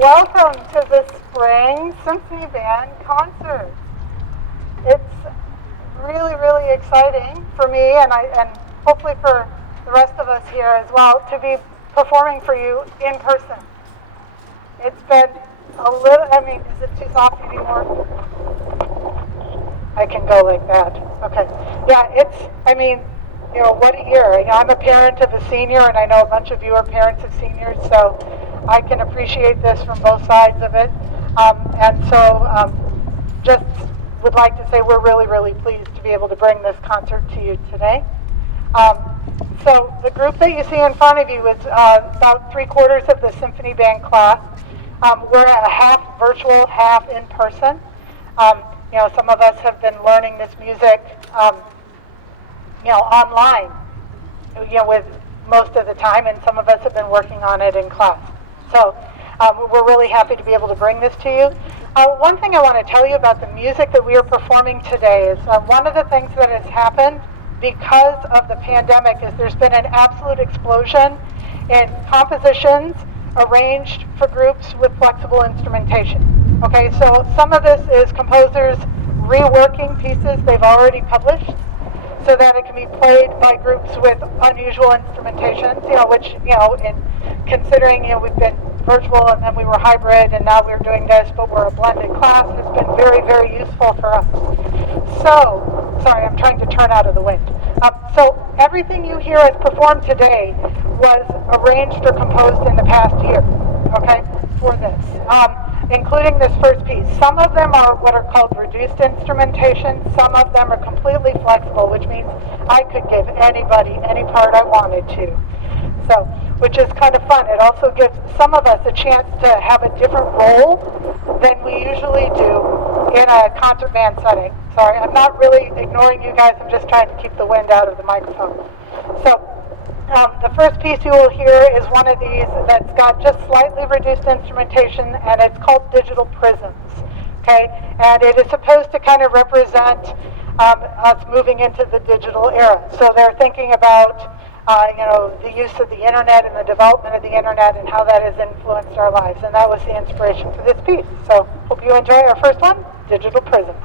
Welcome to the Spring Symphony Band concert. It's really, really exciting for me and hopefully for the rest of us here as well to be performing for you in person. It's been a little, is it too soft anymore? I can go like that. Okay. Yeah, what a year. I'm a parent of a senior, and I know a bunch of you are parents of seniors, so I can appreciate this from both sides of it. Just would like to say we're really, really pleased to be able to bring this concert to you today. So the group that you see in front of you is about 3/4 of the Symphony Band class. We're a half virtual, half in person. Some of us have been learning this music, online, with most of the time, and some of us have been working on it in class. So we're really happy to be able to bring this to you. One thing I want to tell you about the music that we are performing today is one of the things that has happened because of the pandemic is there's been an absolute explosion in compositions arranged for groups with flexible instrumentation. Okay, so some of this is composers reworking pieces they've already published so that it can be played by groups with unusual instrumentations, in considering, we've been virtual and then we were hybrid and now we're doing this, but we're a blended class. It's been very, very useful for us. So, sorry, I'm trying to turn out of the wind. So everything you hear us perform today was arranged or composed in the past year, okay, for this, including this first piece. Some of them are what are called reduced instrumentation. Some of them are completely flexible, which means I could give anybody any part I wanted to. So, which is kind of fun. It also gives some of us a chance to have a different role than we usually do in a concert band setting. Sorry, I'm not really ignoring you guys. I'm just trying to keep the wind out of the microphone. So, the first piece you will hear is one of these that's got just slightly reduced instrumentation, and it's called Digital Prisms. Okay, and it is supposed to kind of represent us moving into the digital era. So they're thinking about the use of the internet and the development of the internet and how that has influenced our lives. And that was the inspiration for this piece. So hope you enjoy our first one, Digital Prisms.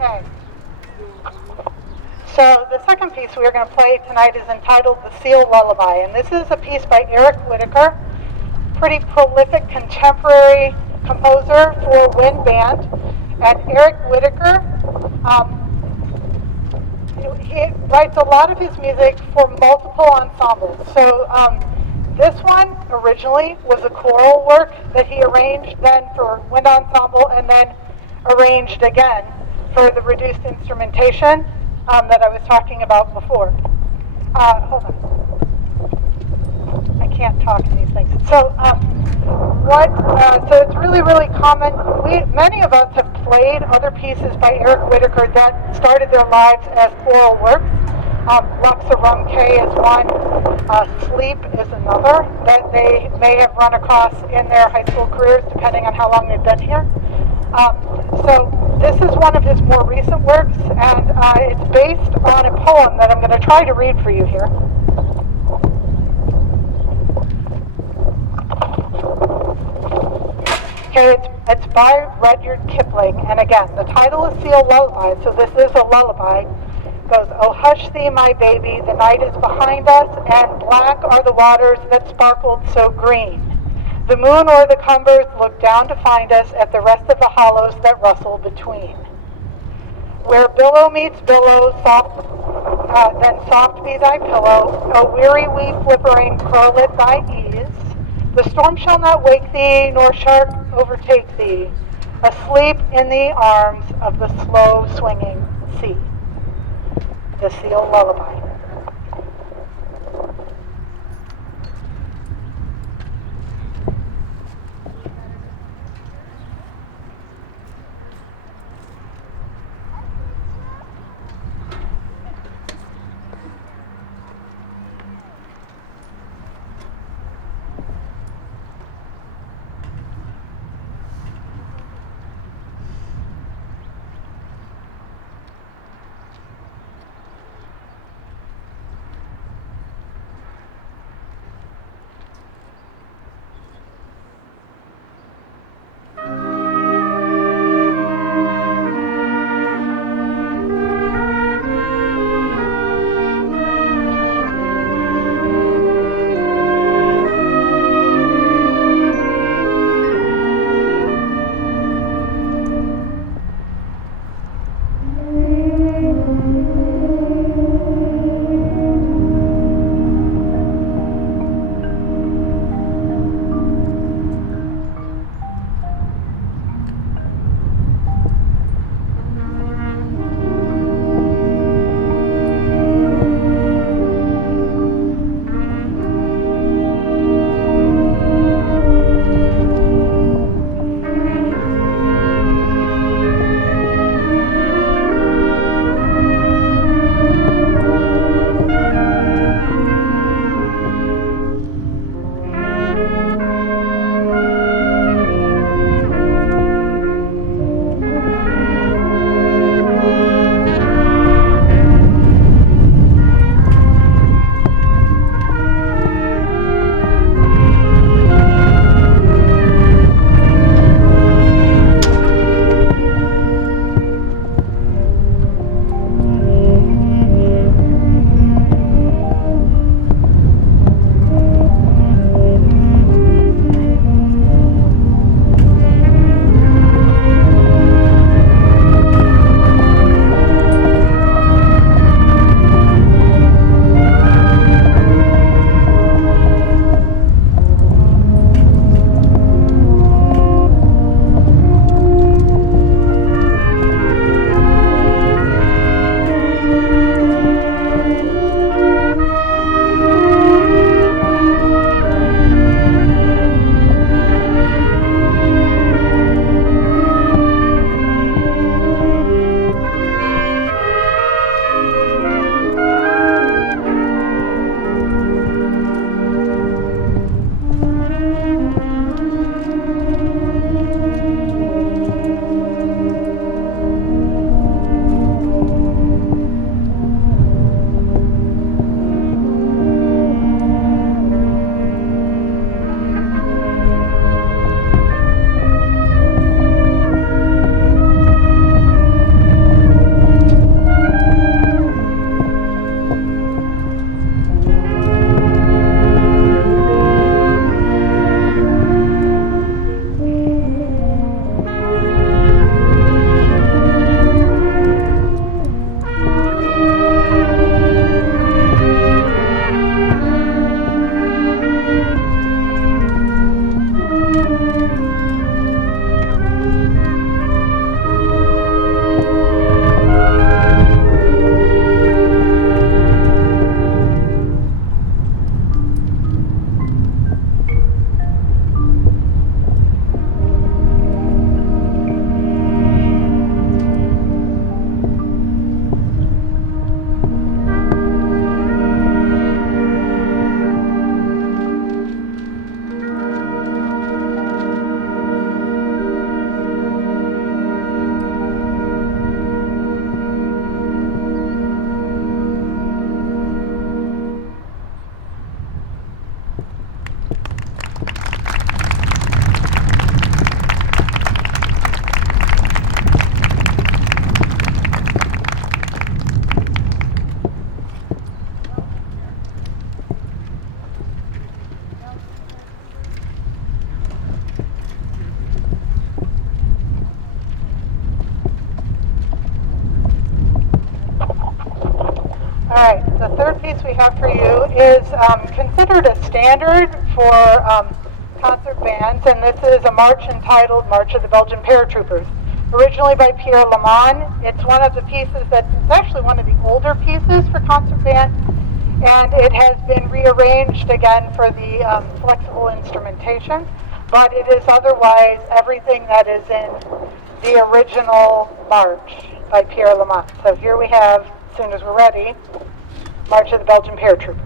Okay. So the second piece we are going to play tonight is entitled The Seal Lullaby, and this is a piece by Eric Whitacre, pretty prolific contemporary composer for wind band. And Eric Whitacre, he writes a lot of his music for multiple ensembles. So this one originally was a choral work that he arranged then for wind ensemble and then arranged again for the reduced instrumentation that I was talking about before. Hold on. I can't talk in these things. So so it's really, really common. Many of us have played other pieces by Eric Whitacre that started their lives as choral works. Luxa Rumke is one. Sleep is another that they may have run across in their high school careers, depending on how long they've been here. So this is one of his more recent works, and it's based on a poem that I'm going to try to read for you here. Okay, it's by Rudyard Kipling, and again, the title is Seal Lullaby, so this is a lullaby. It goes, "Oh, hush thee, my baby, the night is behind us, and black are the waters that sparkled so green. The moon o'er the cumbers looked down to find us at the rest of the hollows that rustle between. Where billow meets billow, then soft be thy pillow, O weary wee flippering, curl at thy ease. The storm shall not wake thee, nor shark overtake thee, asleep in the arms of the slow swinging sea." The Seal Lullaby. right, the third piece we have for you is considered a standard for concert bands, and this is a march entitled March of the Belgian Paratroopers. Originally by Pierre Lamont, it's one of the pieces that's actually one of the older pieces for concert band, and it has been rearranged again for the flexible instrumentation, but it is otherwise everything that is in the original march by Pierre Lamont. So here we have, as soon as we're ready, March of the Belgian Paratroopers.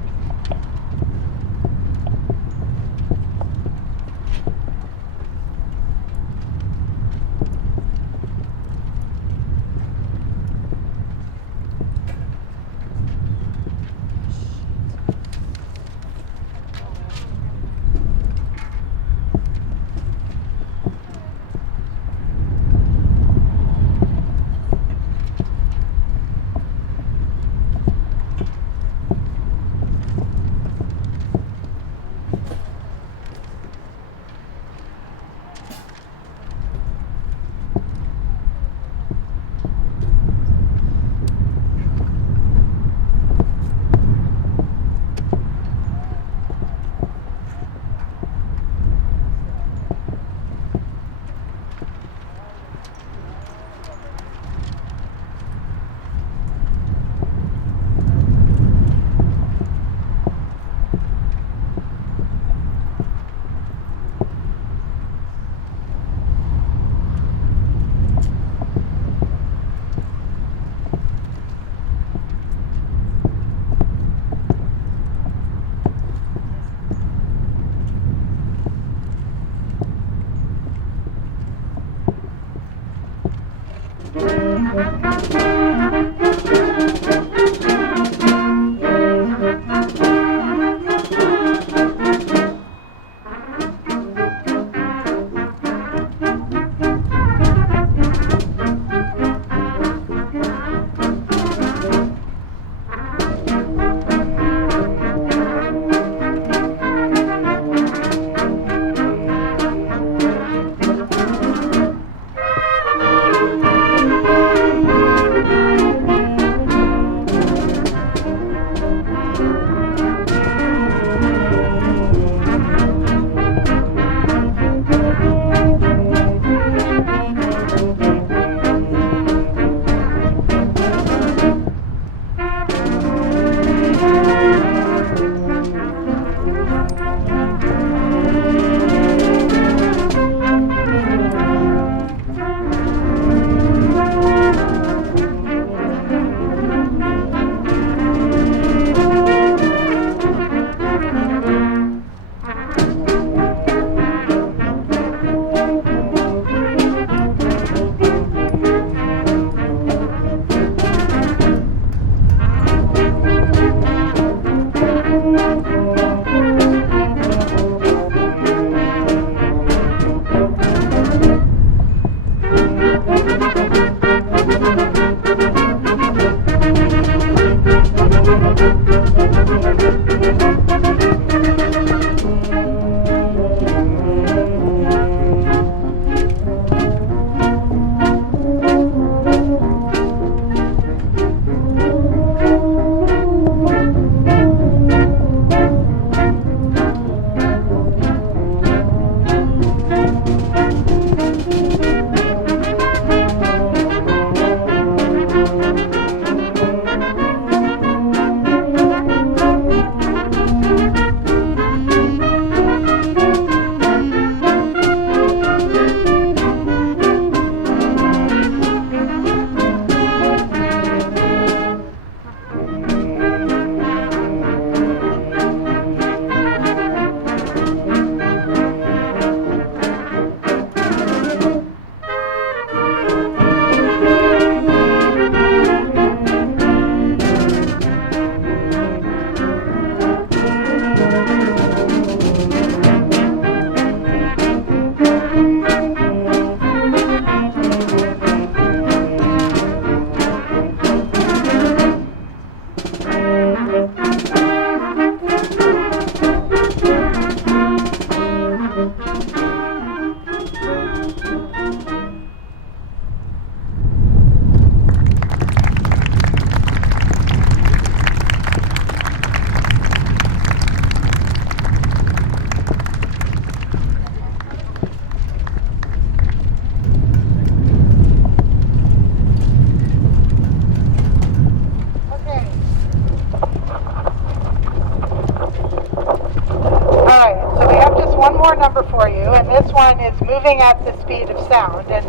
moving at the speed of sound. And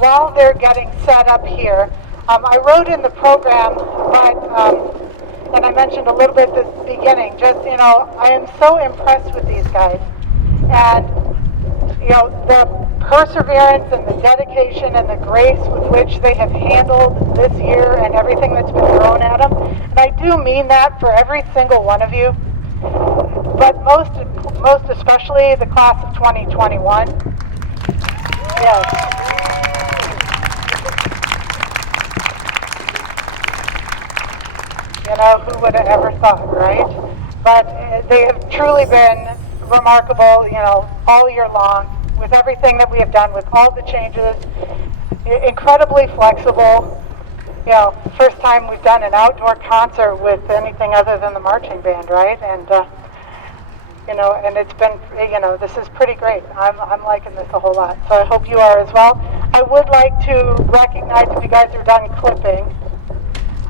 while they're getting set up here, I wrote in the program, and I mentioned a little bit at the beginning, just, I am so impressed with these guys. And, the perseverance and the dedication and the grace with which they have handled this year and everything that's been thrown at them. And I do mean that for every single one of you, but most especially the class of 2021. Yes. Who would have ever thought, right? But they have truly been remarkable, all year long, with everything that we have done, with all the changes, incredibly flexible. First time we've done an outdoor concert with anything other than the marching band, right? And, and it's been, this is pretty great. I'm liking this a whole lot, so I hope you are as well. I would like to recognize, if you guys are done clipping,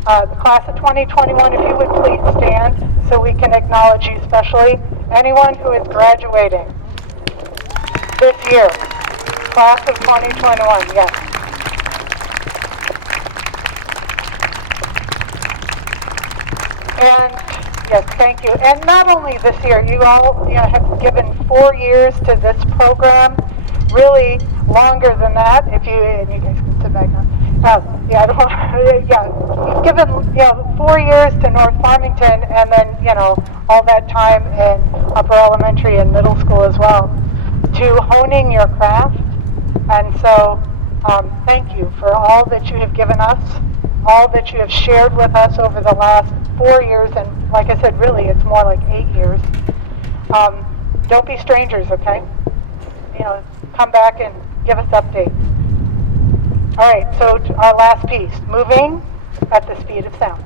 the class of 2021, if you would please stand so we can acknowledge you, especially anyone who is graduating this year. Class of 2021, yes. And yes, thank you. And not only this year, you all have given 4 years to this program, really longer than that. And you guys can sit back now. You've given 4 years to North Farmington, and then all that time in upper elementary and middle school as well, to honing your craft. And so thank you for all that you have given us, all that you have shared with us over the last 4 years, and like I said, really it's more like 8 years. Don't be strangers, okay? Come back and give us updates. All right, so our last piece, moving at the speed of sound.